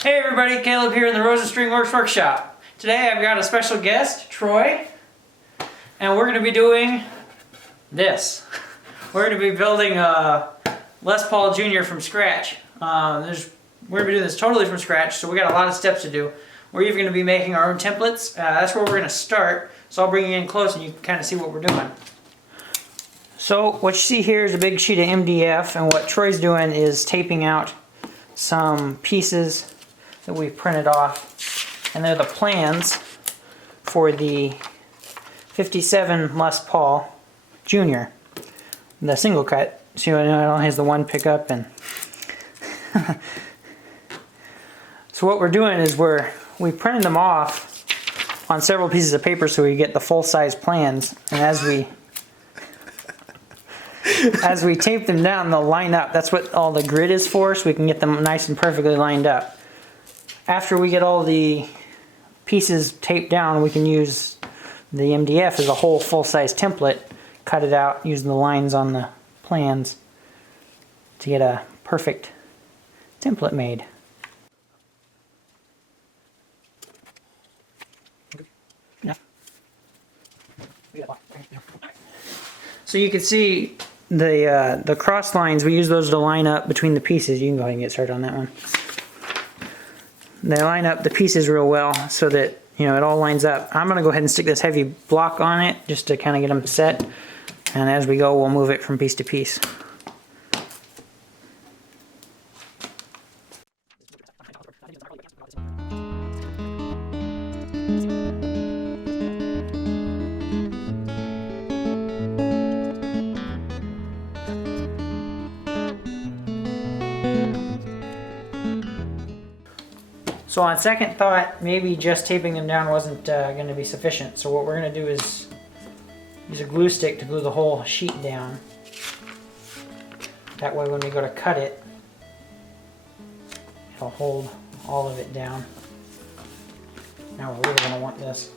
Hey everybody, Caleb here in the Rose and String Works Workshop. Today I've got a special guest, Troy, and we're going to be doing this. We're going to be building a Les Paul Jr. from scratch. We're going to be doing this totally from scratch, so we got a lot of steps to do. We're even going to be making our own templates. That's where we're going to start, so I'll bring you in close and you can kind of see what we're doing. So what you see here is a big sheet of MDF, and what Troy's doing is taping out some pieces that we've printed off, and they're the plans for the 57 Les Paul Jr. The single cut. So it only has the one pickup, and so what we're doing is we printed them off on several pieces of paper so we get the full-size plans, and as we tape them down, they'll line up. That's what all the grid is for, so we can get them nice and perfectly lined up. After we get all the pieces taped down, we can use the MDF as a whole full-size template, cut it out using the lines on the plans to get a perfect template made. So you can see the cross lines, we use those to line up between the pieces. You can go ahead and get started on that one. They line up the pieces real well so that it all lines up. I'm going to go ahead and stick this heavy block on it just to kind of get them set, and as we go we'll move it from piece to piece. So on second thought, maybe just taping them down wasn't going to be sufficient. So what we're going to do is use a glue stick to glue the whole sheet down. That way when we go to cut it, it'll hold all of it down. Now we're really going to want this.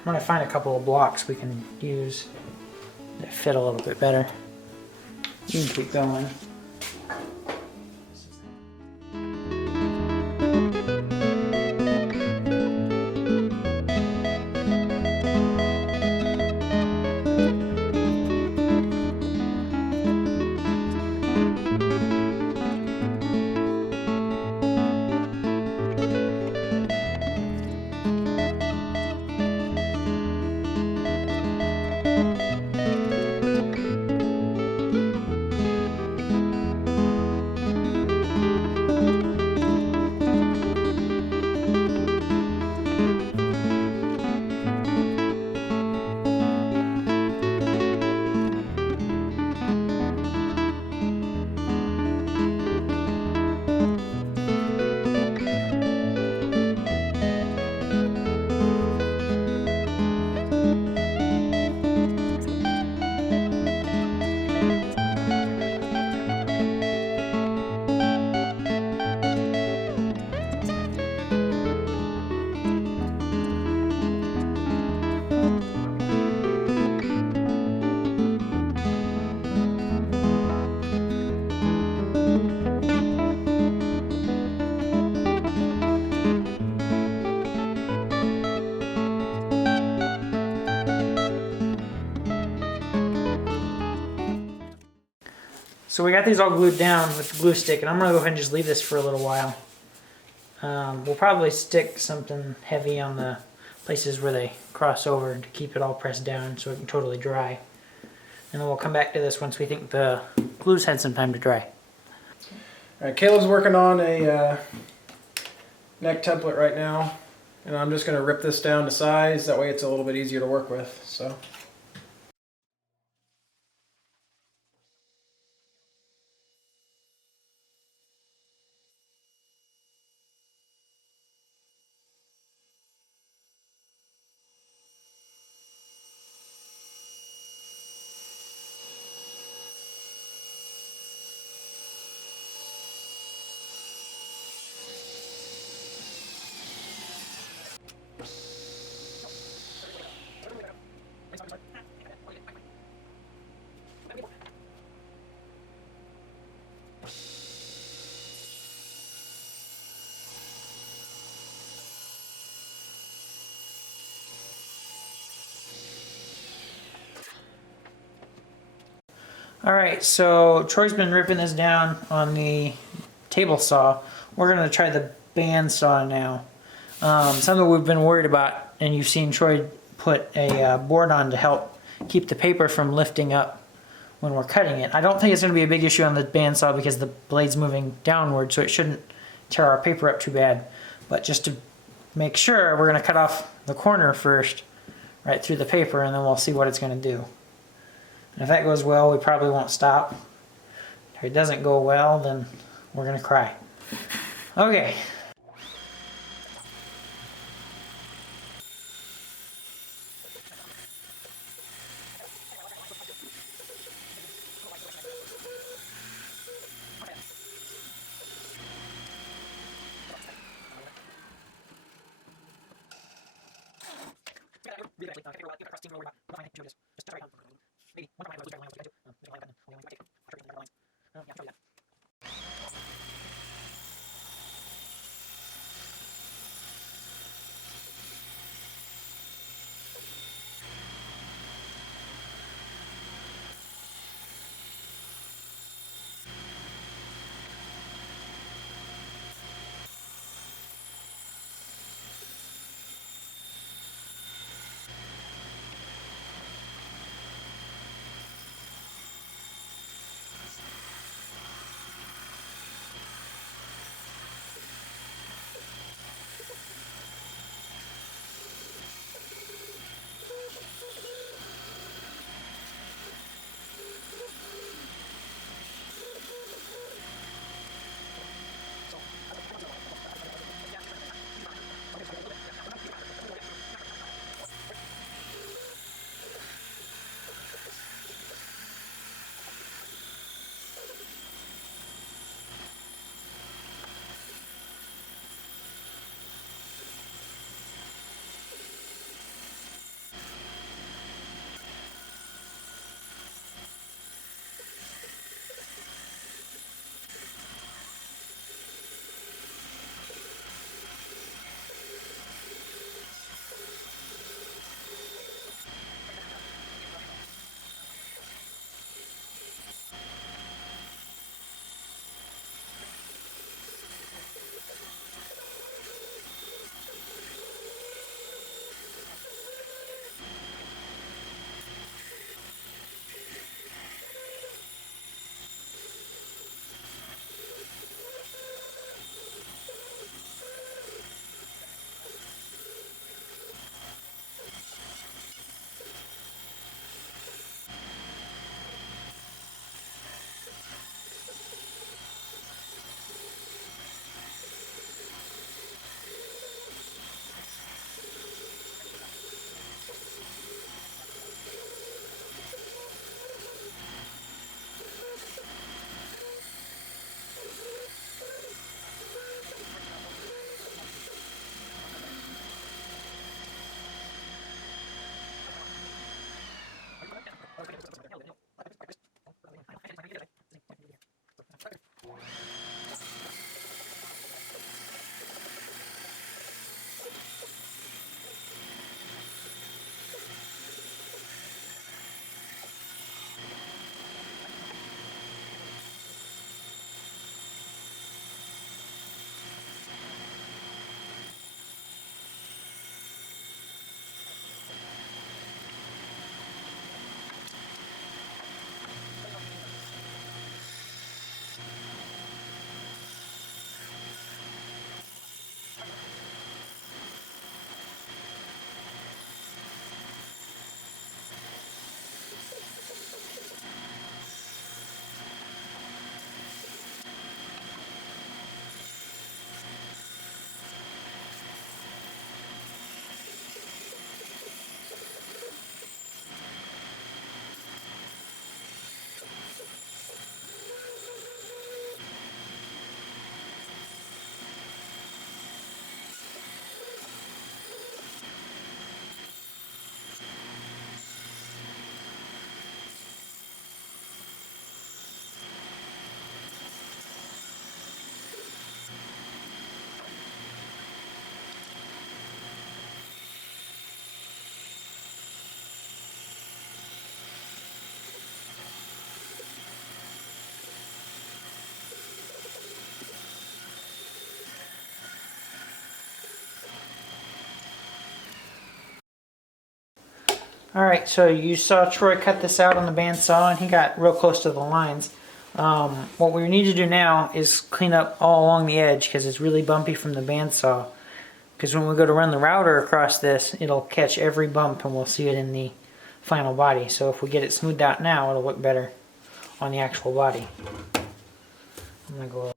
I'm going to find a couple of blocks we can use that fit a little bit better. You can keep going. So we got these all glued down with the glue stick, and I'm going to go ahead and just leave this for a little while. We'll probably stick something heavy on the places where they cross over to keep it all pressed down so it can totally dry. And then we'll come back to this once we think the glue's had some time to dry. Alright, Caleb's working on a neck template right now, and I'm just going to rip this down to size, that way it's a little bit easier to work with. So. All right, so Troy's been ripping this down on the table saw. We're gonna try the band saw now. Something we've been worried about, and you've seen Troy put a board on to help keep the paper from lifting up when we're cutting it. I don't think it's gonna be a big issue on the bandsaw because the blade's moving downward, so it shouldn't tear our paper up too bad. But just to make sure, we're gonna cut off the corner first, right through the paper, and then we'll see what it's gonna do. And if that goes well, we probably won't stop. If it doesn't go well, then we're gonna cry. Okay. Alright, so you saw Troy cut this out on the bandsaw and he got real close to the lines. What we need to do now is clean up all along the edge because it's really bumpy from the bandsaw. Because when we go to run the router across this, it'll catch every bump and we'll see it in the final body. So if we get it smoothed out now, it'll look better on the actual body. I'm gonna go.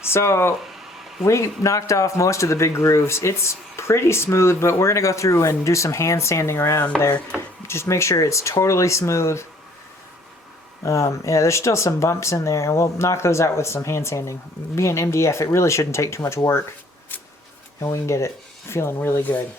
So we knocked off most of the big grooves. It's pretty smooth, but we're gonna go through and do some hand sanding around there. Just make sure it's totally smooth. Yeah, there's still some bumps in there, and we'll knock those out with some hand sanding. Being MDF, it really shouldn't take too much work, and we can get it feeling really good.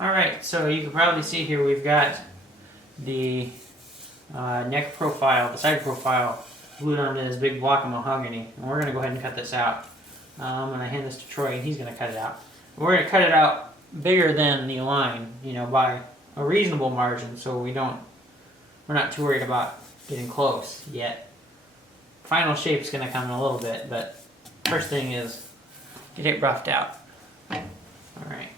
Alright, so you can probably see here we've got the neck profile, the side profile, glued onto this big block of mahogany. And we're going to go ahead and cut this out. I'm going to hand this to Troy and he's going to cut it out. We're going to cut it out bigger than the line, you know, by a reasonable margin, so we're not too worried about getting close yet. Final shape's going to come in a little bit, but first thing is get it roughed out. Alright.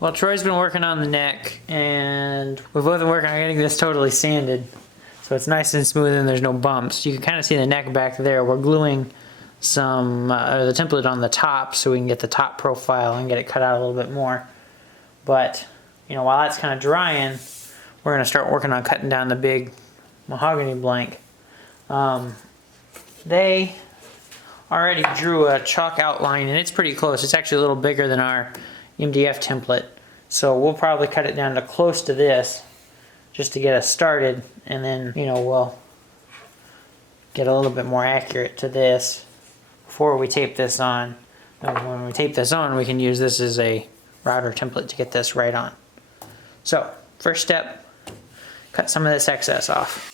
Well, Troy's been working on the neck, and we've both been working on getting this totally sanded. So it's nice and smooth and there's no bumps. You can kind of see the neck back there. We're gluing some, the template on the top so we can get the top profile and get it cut out a little bit more. But, you know, while that's kind of drying, we're gonna start working on cutting down the big mahogany blank. They already drew a chalk outline and it's pretty close. It's actually a little bigger than our MDF template. So we'll probably cut it down to close to this just to get us started, and then, you know, we'll get a little bit more accurate to this before we tape this on. And when we tape this on, we can use this as a router template to get this right on. So, first step, cut some of this excess off.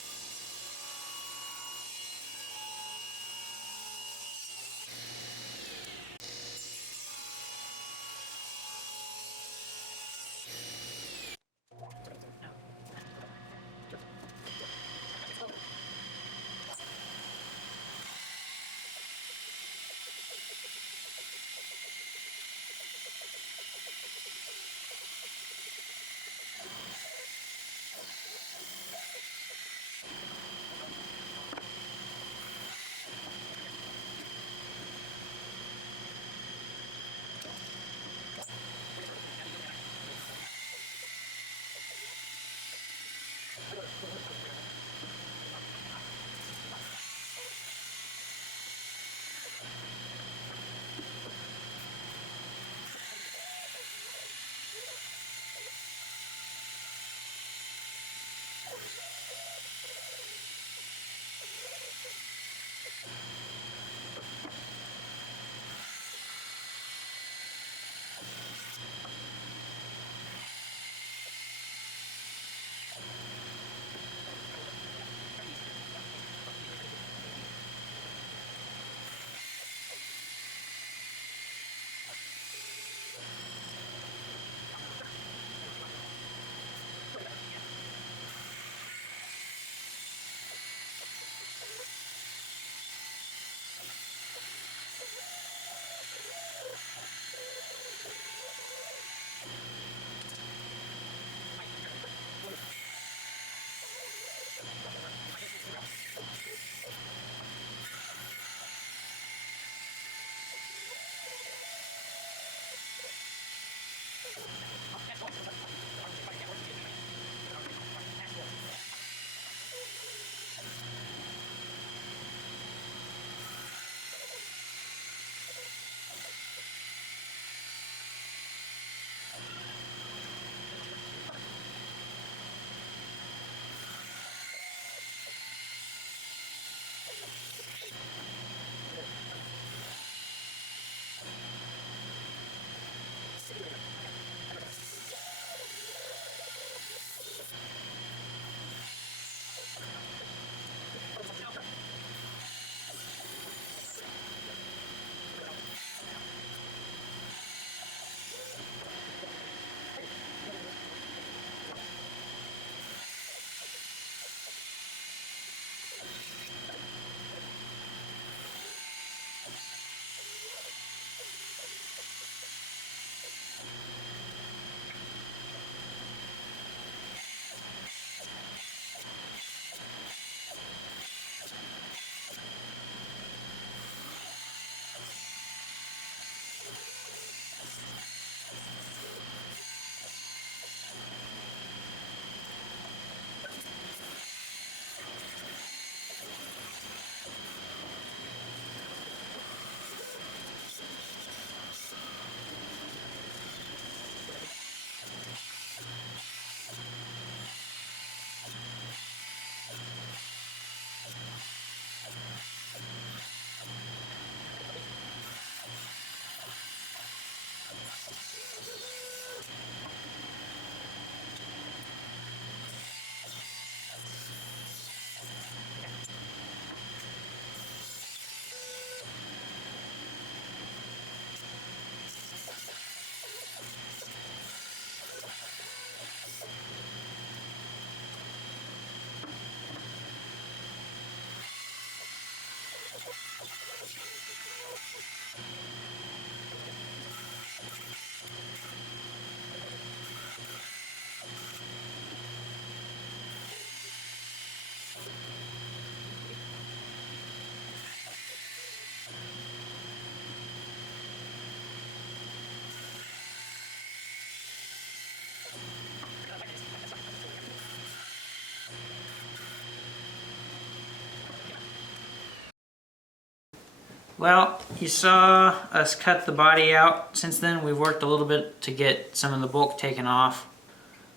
Well, you saw us cut the body out. Since then, we've worked a little bit to get some of the bulk taken off.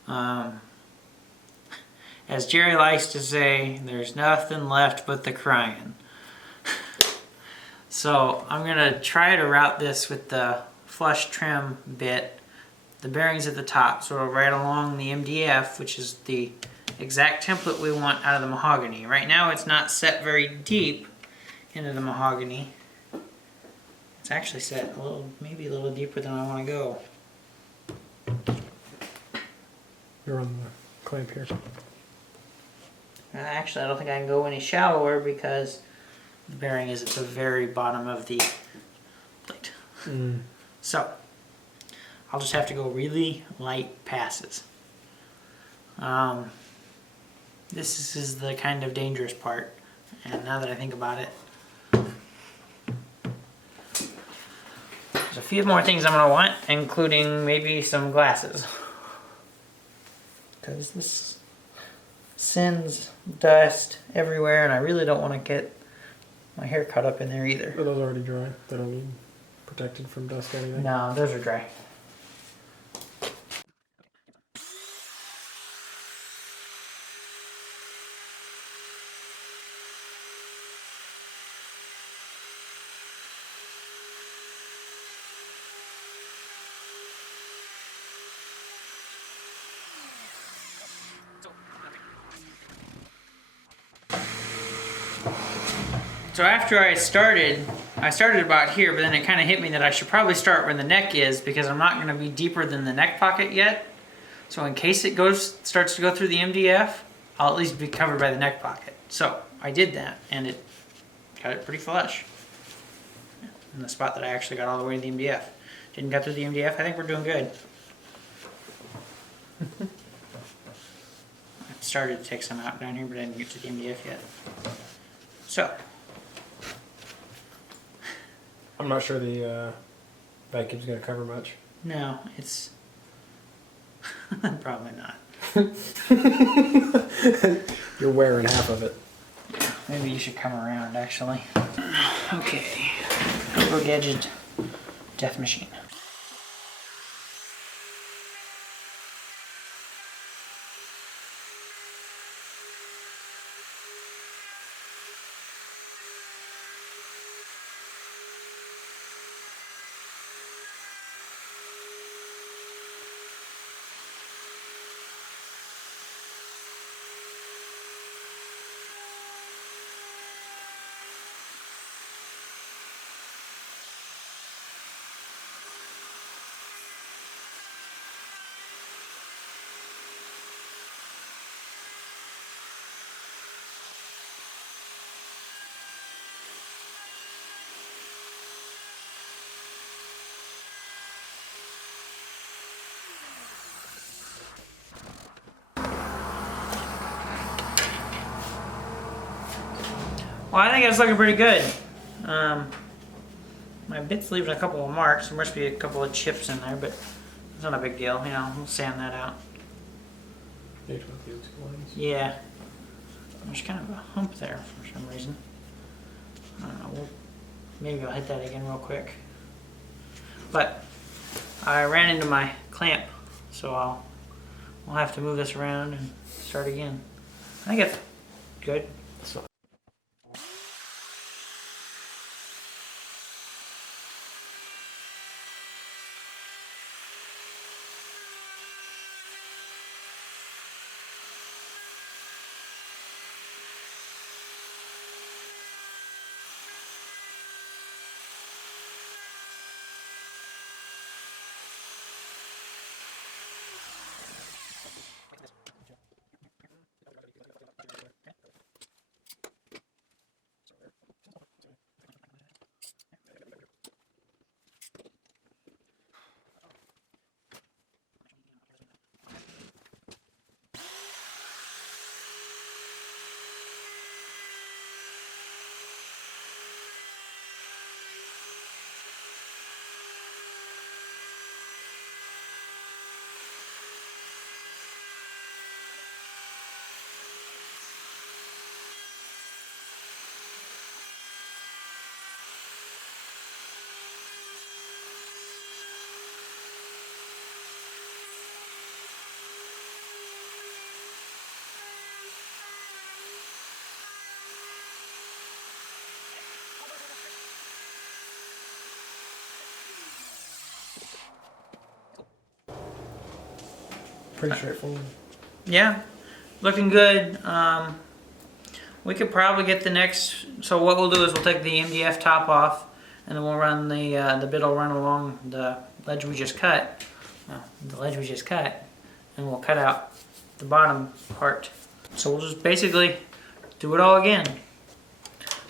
As Jerry likes to say, there's nothing left but the crying. So I'm gonna try to route this with the flush trim bit, the bearings at the top, sort of right along the MDF, which is the exact template we want out of the mahogany. Right now it's not set very deep into the mahogany. It's actually set a little, maybe a little deeper than I want to go. You're on the clamp here. Actually, I don't think I can go any shallower because the bearing is at the very bottom of the plate. So, I'll just have to go really light passes. This is the kind of dangerous part, and now that I think about it, there's a few more things I'm going to want, including maybe some glasses. Because this sends dust everywhere, and I really don't want to get my hair caught up in there either. Are those already dry? They don't need protected from dust or anything? No, those are dry. So after I started about here, but then it kind of hit me that I should probably start where the neck is because I'm not going to be deeper than the neck pocket yet. So in case it starts to go through the MDF, I'll at least be covered by the neck pocket. So I did that, and it got it pretty flush in the spot that I actually got all the way to the MDF. Didn't cut through the MDF. I think we're doing good. I've started to take some out down here, but I didn't get to the MDF yet. So. I'm not sure the vacuum's going to cover much. No, it's probably not. You're wearing half of it. Maybe you should come around, actually. Okay, Go Gadget Death Machine. Well, I think it's looking pretty good. My bit's leaving a couple of marks. There must be a couple of chips in there, but it's not a big deal. You know, we'll sand that out. Yeah. There's kind of a hump there for some reason. I don't know. Maybe I'll hit that again real quick. But I ran into my clamp, so we'll have to move this around and start again. I think it's good. Pretty straightforward. Yeah, looking good. We could probably get the next. So what we'll do is we'll take the MDF top off, and then we'll run the bit will run along the ledge we just cut. And we'll cut out the bottom part. So we'll just basically do it all again.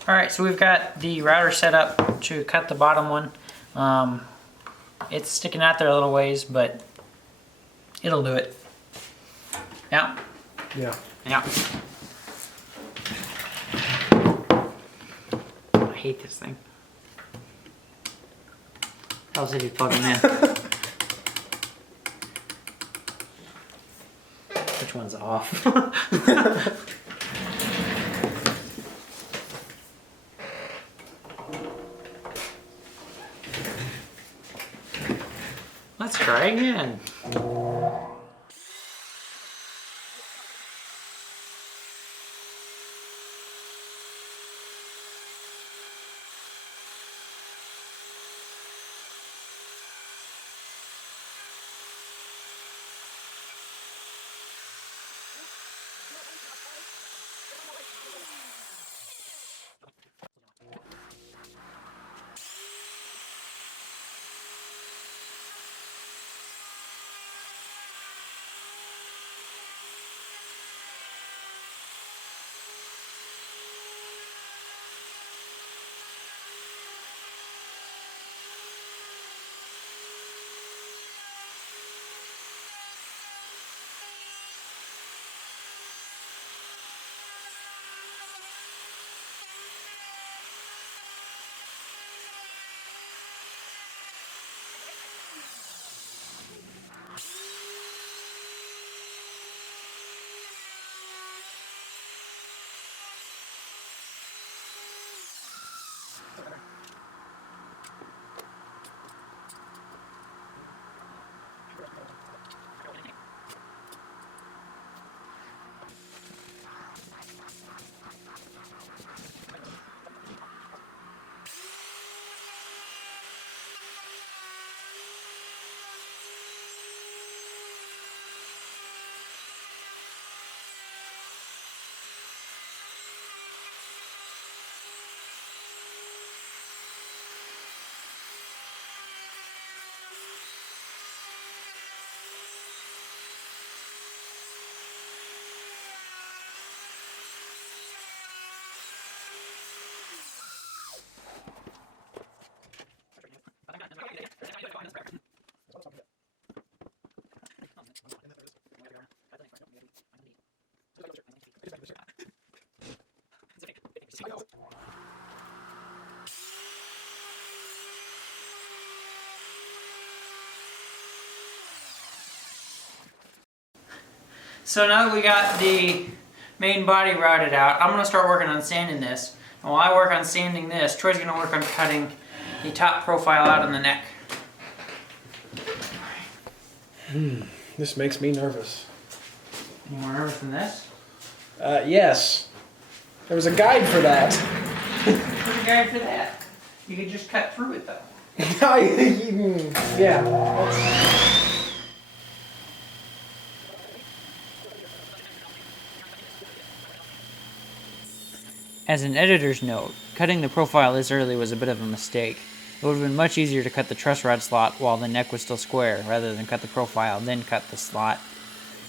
All right, so we've got the router set up to cut the bottom one. It's sticking out there a little ways, but it'll do it. Yeah. Yeah. Yeah. I hate this thing. How else did you plug them in? Which one's off? Let's try again. So now that we got the main body routed out, I'm gonna start working on sanding this. And while I work on sanding this, Troy's gonna work on cutting the top profile out on the neck. This makes me nervous. You more nervous than this? Yes. There was a guide for that. There's a guide for that. You could just cut through it though. Yeah. As an editor's note, cutting the profile this early was a bit of a mistake. It would have been much easier to cut the truss rod slot while the neck was still square, rather than cut the profile, then cut the slot.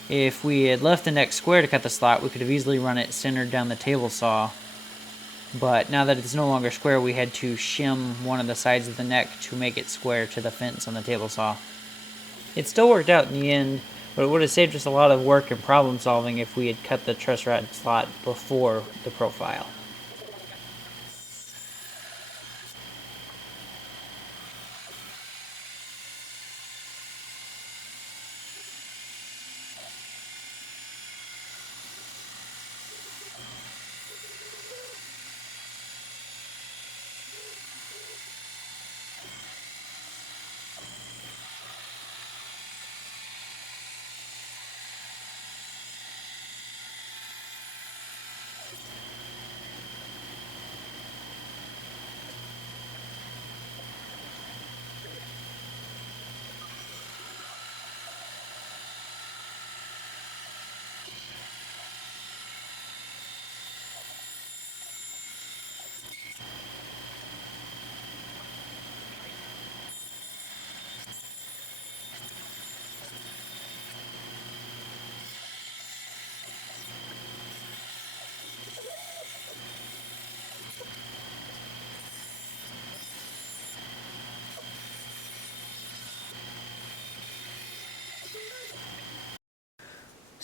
If we had left the neck square to cut the slot, we could have easily run it centered down the table saw. But now that it's no longer square, we had to shim one of the sides of the neck to make it square to the fence on the table saw. It still worked out in the end, but it would have saved us a lot of work and problem solving if we had cut the truss rod slot before the profile.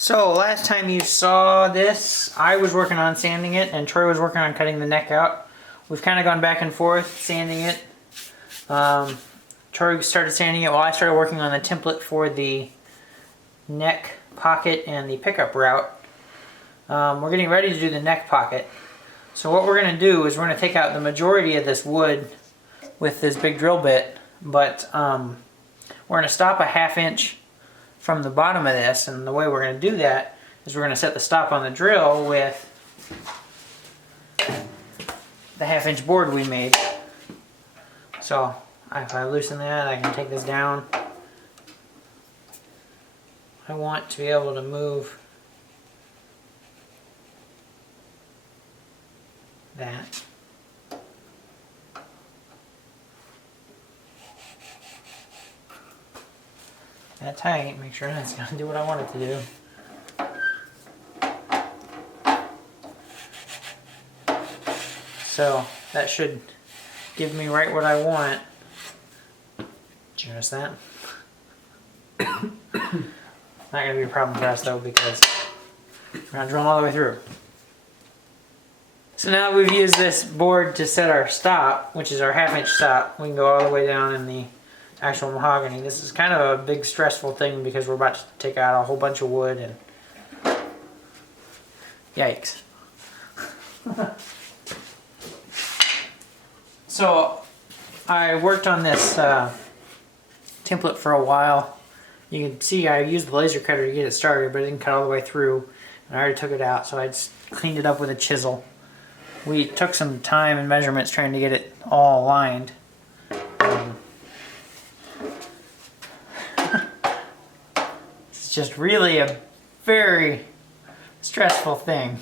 So last time you saw this, I was working on sanding it and Troy was working on cutting the neck out. We've kind of gone back and forth sanding it. Troy started sanding it while I started working on the template for the neck pocket and the pickup route. We're getting ready to do the neck pocket. So what we're going to do is we're going to take out the majority of this wood with this big drill bit, but we're going to stop a 1/2 inch from the bottom of this, and the way we're going to do that is we're going to set the stop on the drill with the 1/2 inch board we made. So if I loosen that, I can take this down. I want to be able to move that. That tight, make sure that's going to do what I want it to do. So that should give me right what I want. Did you notice that? Not going to be a problem for us though, because we're not drilling all the way through. So now that we've used this board to set our stop, which is our 1/2 inch stop, we can go all the way down in the actual mahogany. This is kind of a big stressful thing because we're about to take out a whole bunch of wood and yikes. So I worked on this template for a while. You can see I used the laser cutter to get it started, but it didn't cut all the way through, and I already took it out, so I just cleaned it up with a chisel. We took some time and measurements trying to get it all aligned. It's just really a very stressful thing.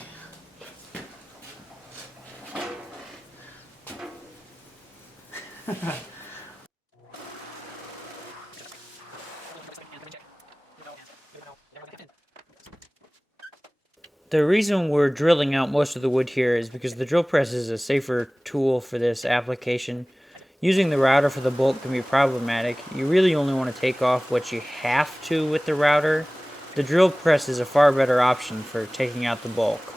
The reason we're drilling out most of the wood here is because the drill press is a safer tool for this application. Using the router for the bulk can be problematic. You really only want to take off what you have to with the router. The drill press is a far better option for taking out the bulk.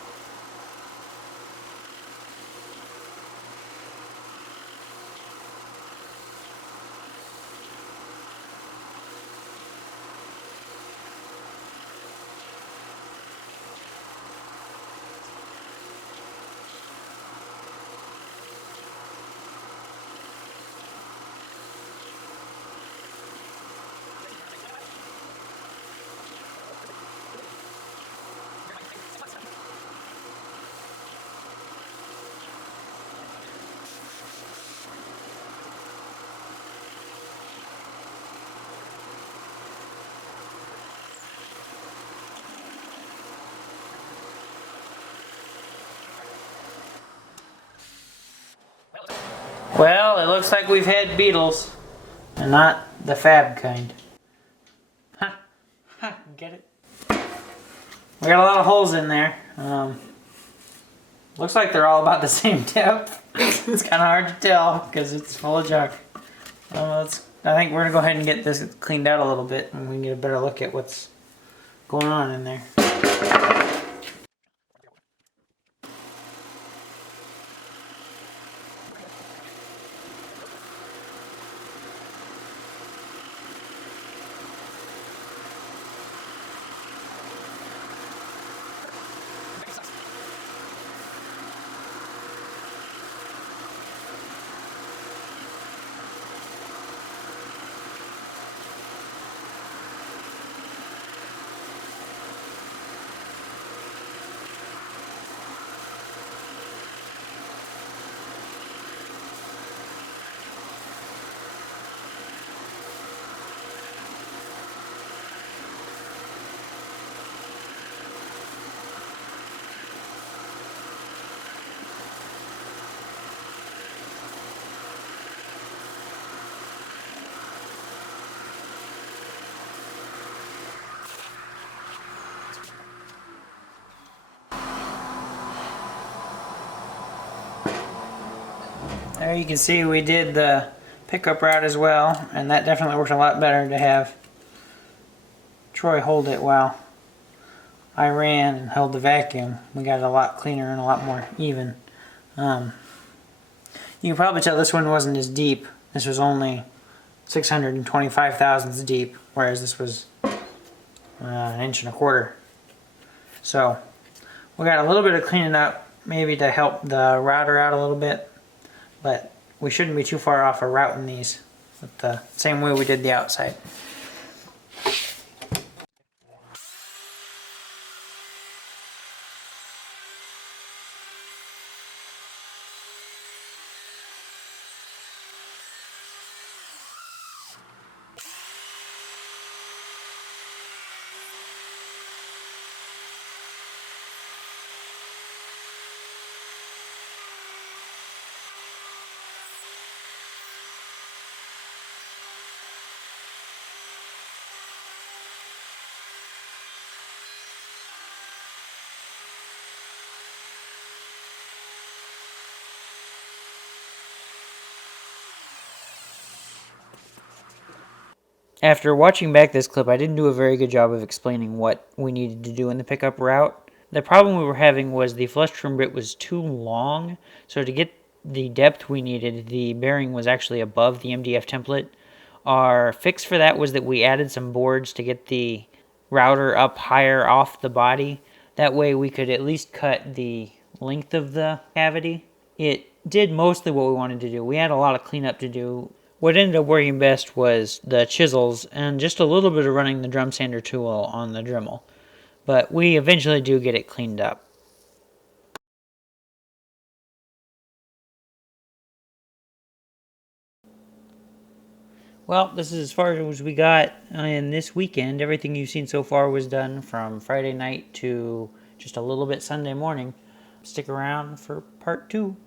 Well, it looks like we've had beetles, and not the fab kind. Ha! Ha! Get it? We got a lot of holes in there. Looks like they're all about the same depth. It's kind of hard to tell because it's full of junk. I think we're going to go ahead and get this cleaned out a little bit, and we can get a better look at what's going on in there. There you can see we did the pickup route as well, and that definitely worked a lot better to have Troy hold it while I ran and held the vacuum, we got it a lot cleaner and a lot more even. You can probably tell this one wasn't as deep. This was only 625 thousandths deep, whereas this was an inch and a quarter. So we got a little bit of cleaning up, maybe to help the router out a little bit, but we shouldn't be too far off of routing these with the same way we did the outside. After watching back this clip, I didn't do a very good job of explaining what we needed to do in the pickup route. The problem we were having was the flush trim bit was too long, so to get the depth we needed, the bearing was actually above the MDF template. Our fix for that was that we added some boards to get the router up higher off the body. That way we could at least cut the length of the cavity. It did mostly what we wanted to do. We had a lot of cleanup to do. What ended up working best was the chisels and just a little bit of running the drum sander tool on the Dremel. But we eventually do get it cleaned up. Well, this is as far as we got in this weekend. Everything you've seen so far was done from Friday night to just a little bit Sunday morning. Stick around for part 2.